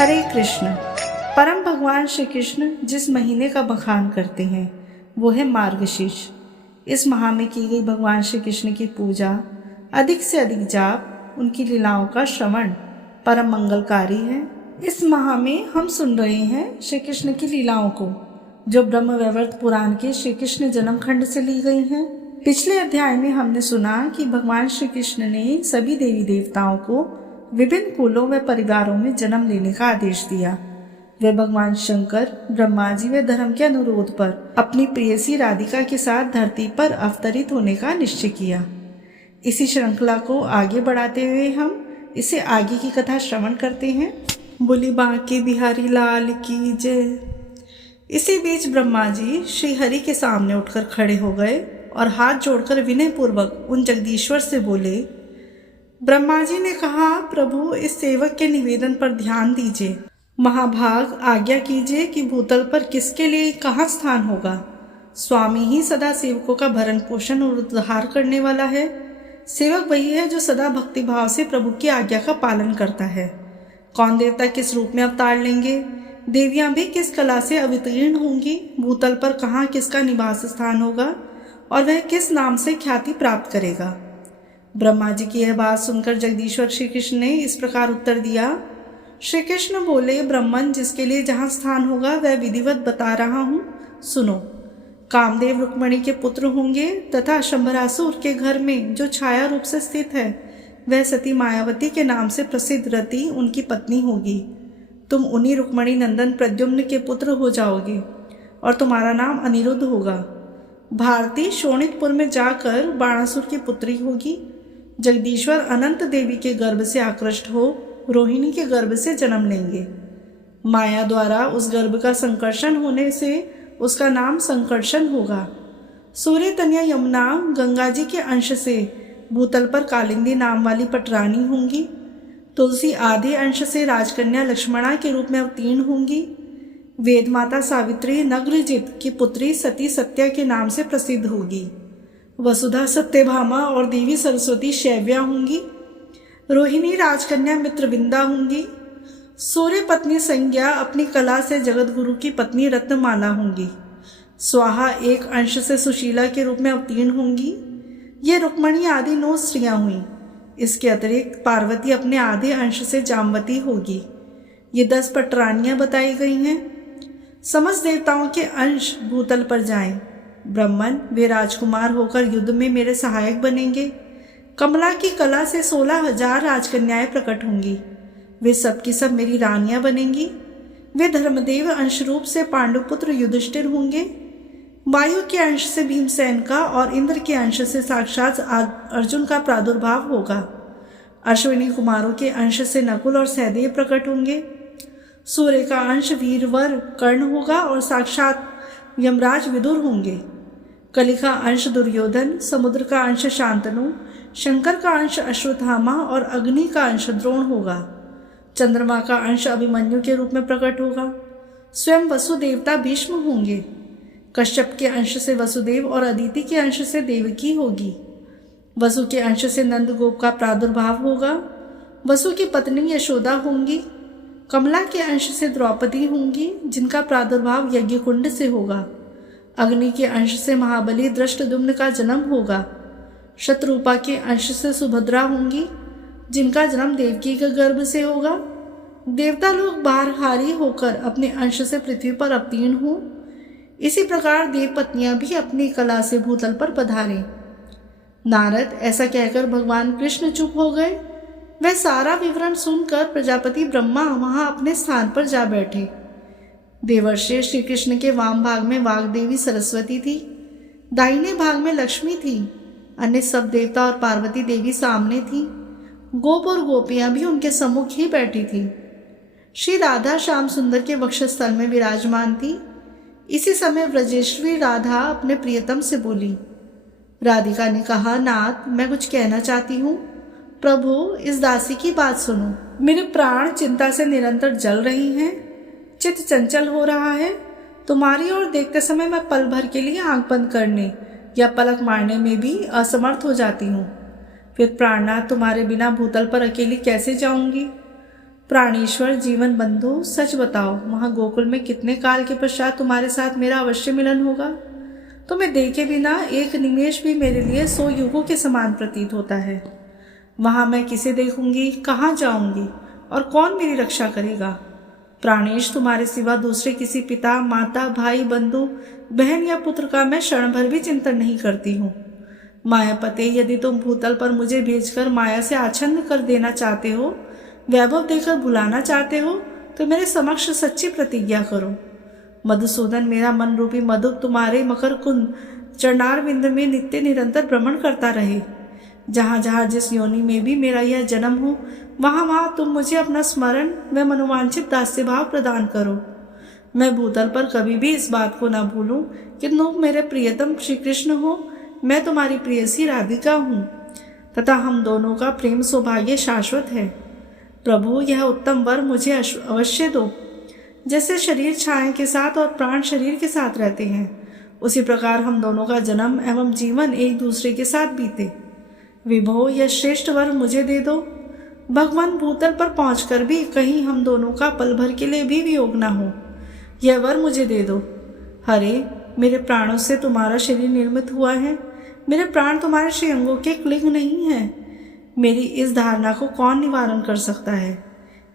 हरे कृष्ण। परम भगवान श्री कृष्ण जिस महीने का बखान करते हैं वो है मार्गशीर्ष। इस माह में की गई भगवान श्री कृष्ण की पूजा, अधिक से अधिक जाप, उनकी लीलाओं का श्रवण परम मंगलकारी है। इस माह में हम सुन रहे हैं श्री कृष्ण की लीलाओं को, जो ब्रह्म वैवर्त पुराण के श्री कृष्ण जन्म खंड से ली गई हैं। पिछले अध्याय में हमने सुना कि भगवान श्री कृष्ण ने सभी देवी देवताओं को विभिन्न कुलों व परिवारों में जन्म लेने का आदेश दिया। वे भगवान शंकर ब्रह्मा जी व धर्म के अनुरोध पर अपनी प्रेयसी राधिका के साथ धरती पर अवतरित होने का निश्चय किया। इसी श्रृंखला को आगे बढ़ाते हुए हम इसे आगे की कथा श्रवण करते हैं। बोली बांके बिहारी लाल की जय। इसी बीच ब्रह्मा जी श्री हरि के सामने उठकर खड़े हो गए और हाथ जोड़कर विनय पूर्वक उन जगदीश्वर से बोले। ब्रह्मा जी ने कहा, प्रभु इस सेवक के निवेदन पर ध्यान दीजिए। महाभाग आज्ञा कीजिए कि भूतल पर किसके लिए कहाँ स्थान होगा। स्वामी ही सदा सेवकों का भरण पोषण और उद्धार करने वाला है। सेवक वही है जो सदा भक्ति भाव से प्रभु की आज्ञा का पालन करता है। कौन देवता किस रूप में अवतार लेंगे, देवियां भी किस कला से अवतीर्ण होंगी, भूतल पर कहाँ किसका निवास स्थान होगा और वह किस नाम से ख्याति प्राप्त करेगा। ब्रह्मा जी की यह बात सुनकर जगदीश्वर श्री कृष्ण ने इस प्रकार उत्तर दिया। श्री कृष्ण बोले, ब्रह्मन जिसके लिए जहाँ स्थान होगा वह विधिवत बता रहा हूँ, सुनो। कामदेव रुक्मणी के पुत्र होंगे तथा शंभरासुर के घर में जो छाया रूप से स्थित है वह सती मायावती के नाम से प्रसिद्ध रति उनकी पत्नी होगी। तुम उन्हीं रुक्मणी नंदन प्रद्युम्न के पुत्र हो जाओगे और तुम्हारा नाम अनिरुद्ध होगा। भारती शोणितपुर में जाकर बाणासुर की पुत्री होगी। जगदीश्वर अनंत देवी के गर्भ से आकृष्ट हो रोहिणी के गर्भ से जन्म लेंगे। माया द्वारा उस गर्भ का संकर्षण होने से उसका नाम संकर्षण होगा। सूर्य तनया यमुना गंगा जी के अंश से भूतल पर कालिंदी नाम वाली पटरानी होंगी। तुलसी आधे अंश से राजकन्या लक्ष्मणा के रूप में अवतीर्ण होंगी। वेद माता सावित्री नग्रजित की पुत्री सती सत्या के नाम से प्रसिद्ध होगी। वसुधा सत्यभामा और देवी सरस्वती शैव्या होंगी। रोहिणी राजकन्या मित्रविंदा होंगी। सूर्य पत्नी संज्ञा अपनी कला से जगतगुरु की पत्नी रत्नमाला होंगी। स्वाहा एक अंश से सुशीला के रूप में अवतीर्ण होंगी। ये रुक्मणी आदि 9 स्त्रियां हुई। इसके अतिरिक्त पार्वती अपने आधे अंश से जामवती होगी। ये 10 पटरानियां बताई गई हैं। समस्त देवताओं के अंश भूतल पर जाएं। ब्रह्मन वे राजकुमार होकर युद्ध में मेरे सहायक बनेंगे। कमला की कला से 16,000 राजकन्याएं प्रकट होंगी। वे सब की सब मेरी रानियां बनेंगी। वे धर्मदेव अंश रूप से पांडुपुत्र युधिष्ठिर होंगे। वायु के अंश से भीमसेन का और इंद्र के अंश से साक्षात अर्जुन का प्रादुर्भाव होगा। अश्विनी कुमारों के अंश से नकुल और सहदेव प्रकट होंगे। सूर्य का अंश वीरवर कर्ण होगा और साक्षात यमराज विदुर होंगे। कलि का अंश दुर्योधन, समुद्र का अंश शांतनु, शंकर का अंश अश्वत्थामा और अग्नि का अंश द्रोण होगा। चंद्रमा का अंश अभिमन्यु के रूप में प्रकट होगा। स्वयं वसुदेवता भीष्म होंगे। कश्यप के अंश से वसुदेव और अदिति के अंश से देवकी होगी। वसु के अंश से नंदगोप का प्रादुर्भाव होगा। वसु की पत्नी यशोदा होंगी। कमला के अंश से द्रौपदी होंगी, जिनका प्रादुर्भाव यज्ञकुंड से होगा। अग्नि के अंश से महाबली दृष्टद्युम्न का जन्म होगा। शत्रुपा के अंश से सुभद्रा होंगी, जिनका जन्म देवकी के गर्भ से होगा। देवता लोग बारहारी होकर अपने अंश से पृथ्वी पर अवतीर्ण हों। इसी प्रकार देव पत्नियां भी अपनी कला से भूतल पर पधारें। नारद ऐसा कहकर भगवान कृष्ण चुप हो गए। वह सारा विवरण सुनकर प्रजापति ब्रह्मा वहां अपने स्थान पर जा बैठे। देवर्षि श्री कृष्ण के वाम भाग में वाग्देवी सरस्वती थी। दाहिने भाग में लक्ष्मी थी। अन्य सब देवता और पार्वती देवी सामने थी। गोप और गोपियां भी उनके सम्मुख ही बैठी थी। श्री राधा श्याम सुंदर के वक्षस्थल में विराजमान थी। इसी समय व्रजेश्वरी राधा अपने प्रियतम से बोली। राधिका ने कहा, नाथ मैं कुछ कहना चाहती हूँ। प्रभु इस दासी की बात सुनो। मेरे प्राण चिंता से निरंतर जल रही हैं। चित्त चंचल हो रहा है। तुम्हारी ओर देखते समय मैं पल भर के लिए आंख बंद करने या पलक मारने में भी असमर्थ हो जाती हूँ। फिर प्राणनाथ तुम्हारे बिना भूतल पर अकेली कैसे जाऊंगी। प्राणेश्वर जीवन बंधु, सच बताओ, वहाँ गोकुल में कितने काल के पश्चात तुम्हारे साथ मेरा अवश्य मिलन होगा? तुम्हें देखे बिना एक निमेष भी मेरे लिए 100 युगों के समान प्रतीत होता है। वहाँ मैं किसे देखूंगी, कहाँ जाऊंगी और कौन मेरी रक्षा करेगा? प्राणेश, तुम्हारे सिवा दूसरे किसी पिता, माता, भाई, बंधु, बहन या पुत्र का मैं क्षण भर भी चिंतन नहीं करती हूँ। मायापते, यदि तुम भूतल पर मुझे भेजकर माया से आच्छन्न कर देना चाहते हो, वैभव देकर भुलाना चाहते हो, तो मेरे समक्ष सच्ची प्रतिज्ञा करो। मधुसूदन, मेरा मन रूपी मधु तुम्हारे मकर कुंद चरणारविंद में नित्य निरंतर भ्रमण करता रहे। जहाँ जहाँ जिस योनि में भी मेरा यह जन्म हो, वहाँ वहाँ तुम मुझे अपना स्मरण व मनोवांछित दास्य भाव प्रदान करो। मैं भूतल पर कभी भी इस बात को न भूलूं कि तुम मेरे प्रियतम श्री कृष्ण हो, मैं तुम्हारी प्रियसी राधिका हूँ तथा हम दोनों का प्रेम सौभाग्य शाश्वत है। प्रभु, यह उत्तम वर मुझे अवश्य दो। जैसे शरीर छाया के साथ और प्राण शरीर के साथ रहते हैं, उसी प्रकार हम दोनों का जन्म एवं जीवन एक दूसरे के साथ बीते। विभो, यह श्रेष्ठ वर मुझे दे दो। भगवान, भूतल पर पहुंचकर भी कहीं हम दोनों का पल भर के लिए भी वियोग न हो, यह वर मुझे दे दो। हरे, मेरे प्राणों से तुम्हारा शरीर निर्मित हुआ है, मेरे प्राण तुम्हारे श्री अंगों के क्लिंग नहीं है। मेरी इस धारणा को कौन निवारण कर सकता है?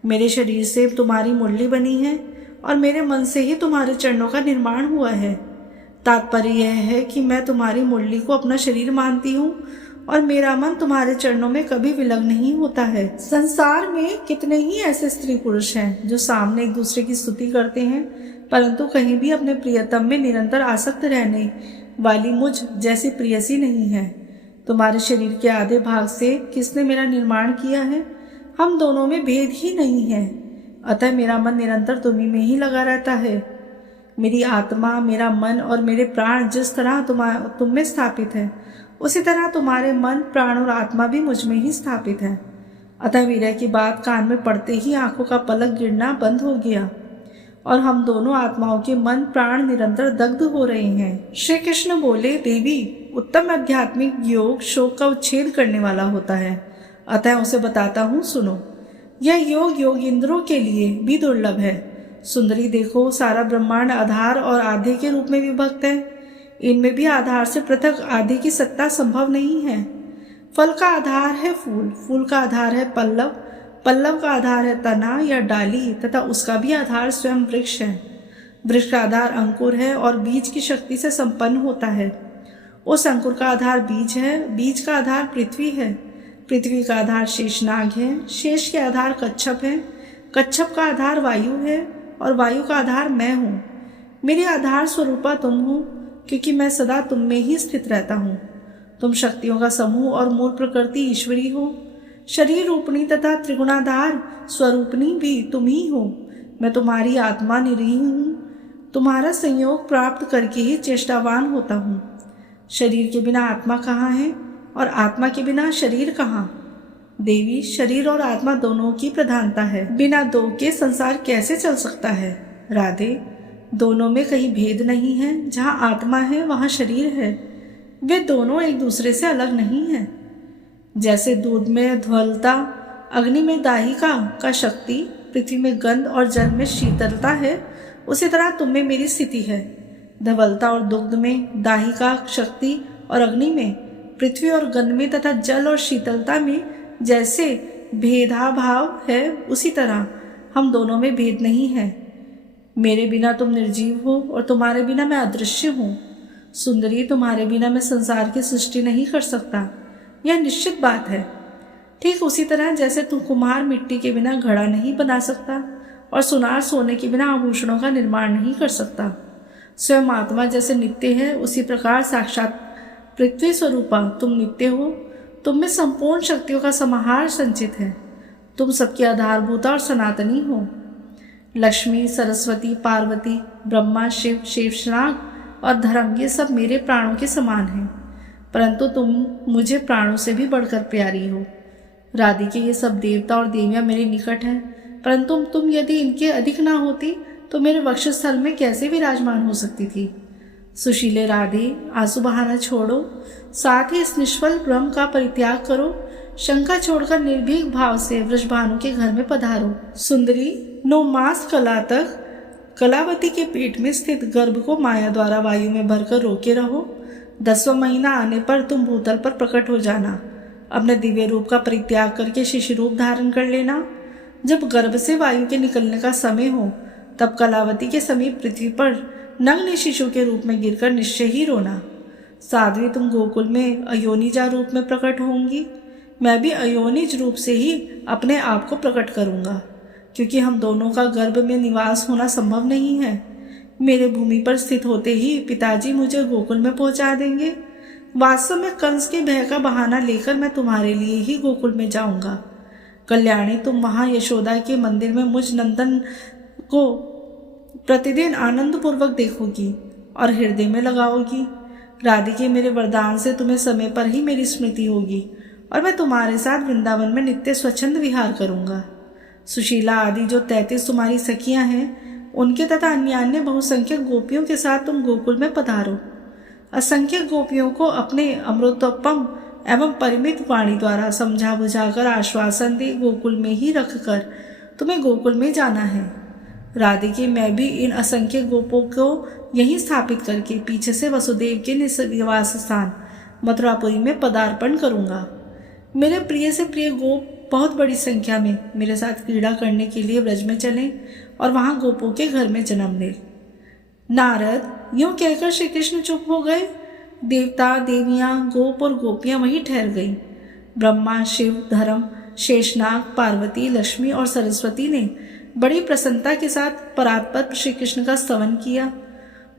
मेरे शरीर से तुम्हारी मुरली बनी है और मेरे मन से ही तुम्हारे चरणों का निर्माण हुआ है। तात्पर्य यह है कि मैं तुम्हारी मुरली को अपना शरीर मानती हूँ और मेरा मन तुम्हारे चरणों में कभी विलग्न नहीं होता है। संसार में कितने ही ऐसे स्त्री पुरुष हैं जो सामने एक दूसरे की स्तुति करते हैं, परंतु कहीं भी अपने प्रियतम में निरंतर आसक्त रहने वाली मुझ जैसी प्रियसी नहीं है। तुम्हारे शरीर के आधे भाग से किसने मेरा निर्माण किया है? हम दोनों में भेद ही नहीं है, अतः मेरा मन निरंतर तुम्ही में ही लगा रहता है। मेरी आत्मा, मेरा मन और मेरे प्राण जिस तरह तुम में स्थापित है, उसी तरह तुम्हारे मन, प्राण और आत्मा भी मुझ में ही स्थापित है। अतः विरह की बात कान में पड़ते ही आंखों का पलक गिरना बंद हो गया और हम दोनों आत्माओं के मन प्राण निरंतर दग्ध हो रहे हैं। श्री कृष्ण बोले, देवी, उत्तम आध्यात्मिक योग शोक का उच्छेद करने वाला होता है, अतः उसे बताता हूँ, सुनो। यह योग योगींद्रों के लिए भी दुर्लभ है। सुंदरी, देखो, सारा ब्रह्मांड आधार और आधे के रूप में विभक्त है। इनमें भी आधार से पृथक आधे की सत्ता संभव नहीं है। फल का आधार है फूल, फूल का आधार है पल्लव, पल्लव का आधार है तना या डाली तथा उसका भी आधार स्वयं वृक्ष है। वृक्ष का आधार अंकुर है और बीज की शक्ति से संपन्न होता है। उस अंकुर का आधार बीज है, बीज का आधार पृथ्वी है, पृथ्वी का आधार शेषनाग है, शेष के आधार कच्छप है, कच्छप का आधार वायु है और वायु का आधार मैं हूँ। मेरी आधार स्वरूपा तुम हो, क्योंकि मैं सदा तुम में ही स्थित रहता हूँ। तुम शक्तियों का समूह और मूल प्रकृति ईश्वरी हो। शरीर रूपणी तथा त्रिगुणाधार स्वरूपणी भी तुम ही हो। मैं तुम्हारी आत्मा निरीह हूँ। तुम्हारा संयोग प्राप्त करके ही चेष्टावान होता हूँ। शरीर के बिना आत्मा कहाँ है और आत्मा के बिना शरीर कहाँ? देवी, शरीर और आत्मा दोनों की प्रधानता है, बिना दो के संसार कैसे चल सकता है? राधे, दोनों में कहीं भेद नहीं है। जहाँ आत्मा है वहाँ शरीर है, वे दोनों एक दूसरे से अलग नहीं है। जैसे दूध में ध्वलता, अग्नि में दाहिका का शक्ति, पृथ्वी में गंध और जल में शीतलता है, उसी तरह तुम में मेरी स्थिति है। धवलता और दुग्ध में दाहिका शक्ति और अग्नि में, पृथ्वी और गंध में तथा जल और शीतलता में जैसे भेदाभाव है, उसी तरह हम दोनों में भेद नहीं है। मेरे बिना तुम निर्जीव हो और तुम्हारे बिना मैं अदृश्य हूँ। सुंदरी, तुम्हारे बिना मैं संसार की सृष्टि नहीं कर सकता, यह निश्चित बात है। ठीक उसी तरह जैसे तुम कुम्हार मिट्टी के बिना घड़ा नहीं बना सकता और सुनार सोने के बिना आभूषणों का निर्माण नहीं कर सकता। स्वयं आत्मा जैसे नित्य है, उसी प्रकार साक्षात पृथ्वी स्वरूपा तुम नित्य हो। तुम में संपूर्ण शक्तियों का समाहार संचित है। तुम सबकी आधारभूता और सनातनी हो। लक्ष्मी, सरस्वती, पार्वती, ब्रह्मा, शिव, शेषनाग और धर्म, ये सब मेरे प्राणों के समान हैं, परंतु तुम मुझे प्राणों से भी बढ़कर प्यारी हो। राधिके, ये सब देवता और देवियाँ मेरे निकट हैं, परंतु तुम यदि इनके अधिक ना होती तो मेरे वक्षस्थल में कैसे विराजमान हो सकती थी। सुशीले राधे, आंसू बहाना छोड़ो, साथ ही इस निष्फल भ्रम का परित्याग करो। शंका छोड़कर निर्भीक भाव से वृषभानु के घर में पधारो। सुंदरी, 9 मास कला तक कलावती के पेट में स्थित गर्भ को माया द्वारा वायु में भरकर रोके रहो। 10वां महीना आने पर तुम भूतल पर प्रकट हो जाना। अपने दिव्य रूप का परित्याग करके शिशु रूप धारण कर लेना। जब गर्भ से वायु के निकलने का समय हो तब कलावती के समीप पृथ्वी पर नग्न शिशु के रूप में गिरकर निश्चय ही रोना। साध्वी, तुम गोकुल में अयोनिजा रूप में प्रकट होंगी। मैं भी अयोनिज रूप से ही अपने आप को प्रकट करूंगा, क्योंकि हम दोनों का गर्भ में निवास होना संभव नहीं है। मेरे भूमि पर स्थित होते ही पिताजी मुझे गोकुल में पहुंचा देंगे। वास्तव में कंस के भय का बहाना लेकर मैं तुम्हारे लिए ही गोकुल में जाऊंगा। कल्याणी, तुम वहां यशोदा के मंदिर में मुझ नंदन को प्रतिदिन आनंद पूर्वक देखोगी और हृदय में लगाओगी। राधिके, मेरे वरदान से तुम्हें समय पर ही मेरी स्मृति होगी और मैं तुम्हारे साथ वृंदावन में नित्य स्वच्छंद विहार करूंगा। सुशीला आदि जो 33 तुम्हारी सखियां हैं, उनके तथा अन्य बहुसंख्यक गोपियों के साथ तुम गोकुल में पधारो। असंख्य गोपियों को अपने अमृतोपम एवं परिमित वाणी द्वारा समझा बुझाकर आश्वासन दे गोकुल में ही रखकर तुम्हें गोकुल में जाना है। राधिके, मैं भी इन असंख्य गोपों को यहीं स्थापित करके पीछे से वसुदेव के निवास स्थान मथुरापुरी में पदार्पण करूंगा। मेरे प्रिय से प्रिय गोप बहुत बड़ी संख्या में मेरे साथ क्रीड़ा करने के लिए ब्रज में चलें और वहां गोपों के घर में जन्म ले। नारद, यूं कहकर श्री कृष्ण चुप हो गए। देवता, देवियां, गोप और गोपियां वहीं ठहर गईं। ब्रह्मा, शिव, धर्म, शेषनाग, पार्वती, लक्ष्मी और सरस्वती ने बड़ी प्रसन्नता के साथ परात्पर श्री कृष्ण का स्तवन किया।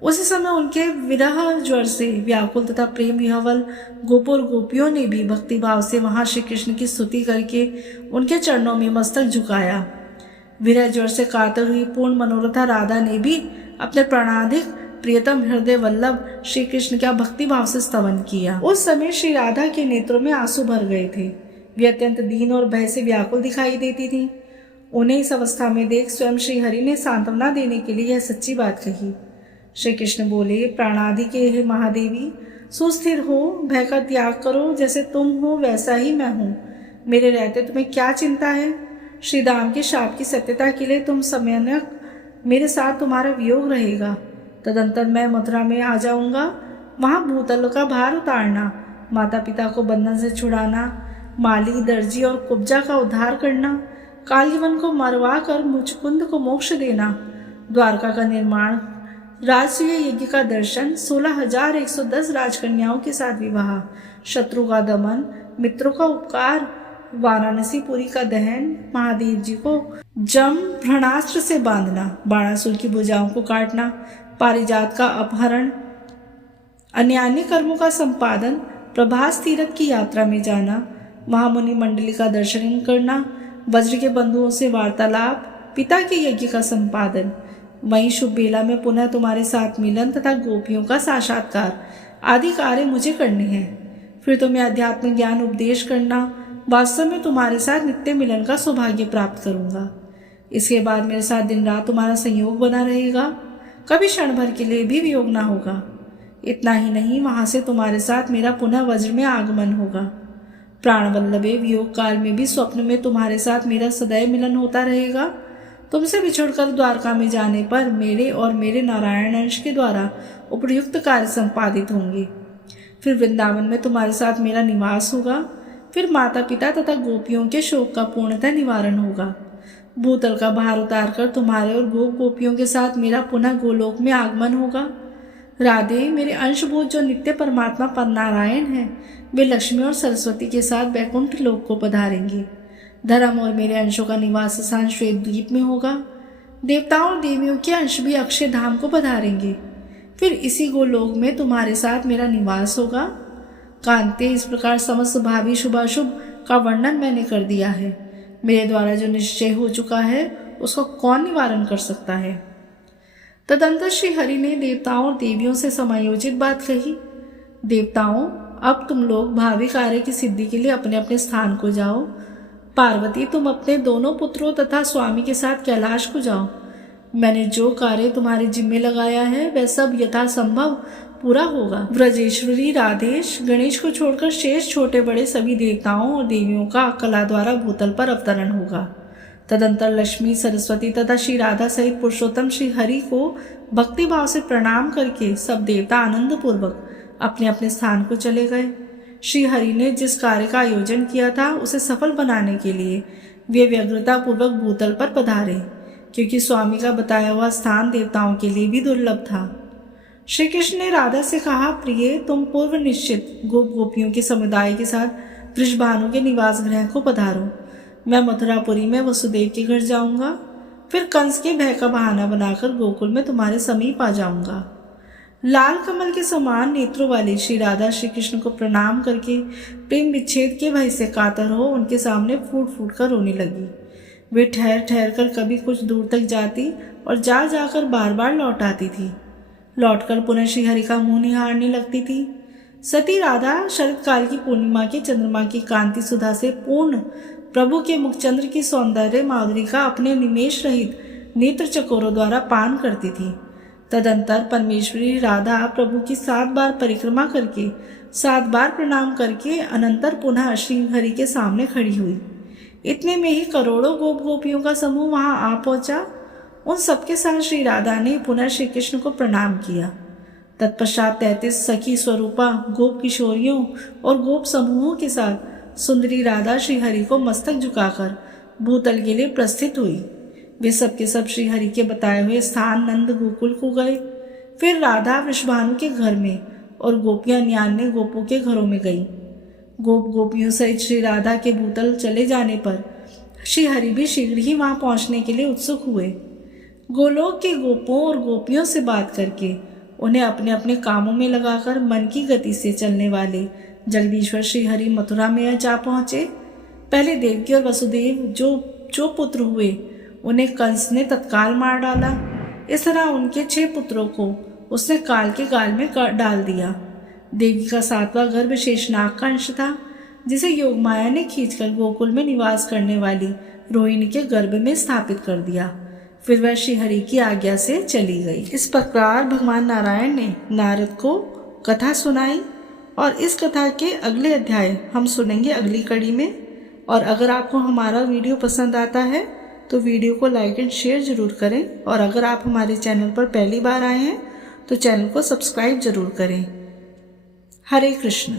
उसी समय उनके विरह ज्वर से व्याकुल तथा प्रेम विह्वल गोप और गोपियों ने भी भक्ति भाव से वहां श्री कृष्ण की स्तुति करके उनके चरणों में मस्तक झुकाया। विरह ज्वर से कातर हुई पूर्ण मनोरथा राधा ने भी अपने प्राणाधिक प्रियतम हृदय वल्लभ श्री कृष्ण का भक्ति भाव से स्तवन किया। उस समय श्री राधा के नेत्रों में आंसू भर गए थे। वे अत्यंत दीन और भय से व्याकुल दिखाई देती थी। उन्हें इस अवस्था में देख स्वयं श्री हरि ने सांत्वना देने के लिए यह सच्ची बात कही। श्री कृष्ण बोले, प्राणादि के हे महादेवी, सुस्थिर हो, भय का त्याग करो। जैसे तुम हो वैसा ही मैं हूँ। मेरे रहते तुम्हें क्या चिंता है? श्री दाम के शाप की सत्यता के लिए तुम समयनक मेरे साथ तुम्हारा वियोग रहेगा। तदंतर मैं मथुरा में आ जाऊंगा। वहां भूतल का भार उतारना, माता पिता को बंधन से छुड़ाना, माली, दर्जी और कुब्जा का उद्धार करना, कालीवन को मरवा कर मुचकुंद को मोक्ष देना, द्वारका का निर्माण, राजसूय यज्ञ का दर्शन, 16,110 राजकन्याओं के साथ विवाह, शत्रु का दमन, मित्रों का उपकार, वाराणसी पुरी का दहन, महादेव जी को जम भ्रणास्त्र से बांधना, बाणासुर की भुजाओं को काटना, पारिजात का अपहरण, अन्य कर्मों का संपादन, प्रभास तीर्थ की यात्रा में जाना, महामुनि मंडली का दर्शन करना, वज्र के बंधुओं से वार्तालाप, पिता के यज्ञ का संपादन, वहीं शुभ बेला में पुनः तुम्हारे साथ मिलन तथा गोपियों का साक्षात्कार आदि कार्य मुझे करने हैं। फिर तुम्हें अध्यात्म ज्ञान उपदेश करना, वास्तव में तुम्हारे साथ नित्य मिलन का सौभाग्य प्राप्त करूंगा। इसके बाद मेरे साथ दिन रात तुम्हारा संयोग बना रहेगा, कभी क्षण भर के लिए भी वियोग ना होगा। इतना ही नहीं, वहां से तुम्हारे साथ मेरा पुनः वज्र में आगमन होगा। प्राणवल्लभे, वियोग काल में भी स्वप्न में तुम्हारे साथ मेरा सदैव मिलन होता रहेगा। तुमसे बिछुड़कर द्वारका में जाने पर मेरे और मेरे नारायण अंश के द्वारा उपयुक्त कार्य संपादित होंगे। फिर वृंदावन में तुम्हारे साथ मेरा निवास होगा। फिर माता पिता तथा गोपियों के शोक का पूर्णतः निवारण होगा। भूतल का भार उतारकर तुम्हारे और गोपियों के साथ मेरा पुनः गोलोक में आगमन होगा। राधे, मेरे अंशभूत जो नित्य परमात्मा पर नारायण है, वे लक्ष्मी और सरस्वती के साथ वैकुंठ लोक को पधारेंगे। धर्म और मेरे अंशों का निवास स्थान श्वेत द्वीप में होगा। देवताओं और देवियों के अंश भी अक्षय धाम को पधारेंगे। फिर इसी गोलोक में तुम्हारे साथ मेरा निवास होगा। कांते, इस प्रकार समस्त भावी शुभाशुभ का वर्णन मैंने कर दिया है। मेरे द्वारा जो निश्चय हो चुका है उसको कौन निवारण कर सकता है? तदंतर श्री हरि ने देवताओं और देवियों से समायोजित बात कही। देवताओं, अब तुम लोग भावी कार्य की सिद्धि के लिए अपने अपने स्थान को जाओ। पार्वती, तुम अपने दोनों पुत्रों तथा स्वामी के साथ कैलाश को जाओ। मैंने जो कार्य तुम्हारे जिम्मे लगाया है वह सब यथासंभव पूरा होगा। ब्रजेश्वरी राधेश गणेश को छोड़कर शेष छोटे बड़े सभी देवताओं और देवियों का कला द्वारा भूतल पर अवतरण होगा। तदंतर लक्ष्मी, सरस्वती तथा श्री राधा सहित पुरुषोत्तम श्री हरि को भक्ति भाव से प्रणाम करके सब देवता आनंद पूर्वक अपने अपने स्थान को चले गए। श्री हरि ने जिस कार्य का आयोजन किया था उसे सफल बनाने के लिए वे व्यग्रता पूर्वक भूतल पर पधारे, क्योंकि स्वामी का बताया हुआ स्थान देवताओं के लिए भी दुर्लभ था। श्री कृष्ण ने राधा से कहा, प्रिय, तुम पूर्व निश्चित गोप गोपियों के समुदाय के साथ वृषभानु के निवास गृह को पधारो। मैं मथुरापुरी में वसुदेव के घर जाऊंगा, फिर कंस के भय का बहाना बनाकर गोकुल में तुम्हारे समीप आ जाऊंगा। लाल कमल के समान नेत्रों वाली श्री राधा श्री कृष्ण को प्रणाम करके प्रेम विच्छेद के भय से कातर हो उनके सामने फूट फूट कर रोने लगी। वे ठहर ठहर कर कभी कुछ दूर तक जाती और जा जाकर बार बार लौट आती थी। लौटकर पुनः श्रीहरि का मुंह निहारने लगती थी। सती राधा शरद काल की पूर्णिमा के चंद्रमा की कांति सुधा से पूर्ण प्रभु के मुखचंद्र की सौंदर्य माधुरी का अपने निमेष रहित नेत्र चकोरों द्वारा पान करती थी। तदंतर परमेश्वरी राधा प्रभु की 7 बार परिक्रमा करके 7 बार प्रणाम करके अनंतर पुनः श्री हरि के सामने खड़ी हुई। इतने में ही करोड़ों गोप गोपियों का समूह वहां आ पहुंचा। उन सबके साथ श्री राधा ने पुनः श्री कृष्ण को प्रणाम किया। तत्पश्चात 33 सखी स्वरूपा गोप किशोरियों और गोप समूहों के साथ सुंदरी राधा श्री हरि को मस्तक झुकाकर भूतल के लिए प्रस्थित हुई। वे सब के सब श्री हरि के बताए हुए स्थान नंद गोकुल को गए। फिर राधा वृषभानु के घर में और गोपियां न्यान्य गोपों के घरों में गई। गोप गोपियों सहित श्री राधा के भूतल चले जाने पर श्री हरि भी शीघ्र ही वहां पहुंचने के लिए उत्सुक हुए। गोलोक के गोपों और गोपियों से बात करके उन्हें अपने अपने कामों में लगाकर मन की गति से चलने वाले जगदीश्वर श्री हरि मथुरा में जा पहुंचे। पहले देवकी और वसुदेव जो पुत्र हुए उन्हें कंस ने तत्काल मार डाला। इस तरह उनके 6 पुत्रों को उसने काल के गाल में डाल दिया। देवी का 7वां गर्भ शेषनाग का अंश था, जिसे योगमाया ने खींचकर गोकुल में निवास करने वाली रोहिणी के गर्भ में स्थापित कर दिया। फिर वह श्रीहरि की आज्ञा से चली गई। इस प्रकार भगवान नारायण ने नारद को कथा सुनाई और इस कथा के अगले अध्याय हम सुनेंगे अगली कड़ी में। और अगर आपको हमारा वीडियो पसंद आता है तो वीडियो को लाइक एंड शेयर जरूर करें, और अगर आप हमारे चैनल पर पहली बार आए हैं तो चैनल को सब्सक्राइब जरूर करें। हरे कृष्ण।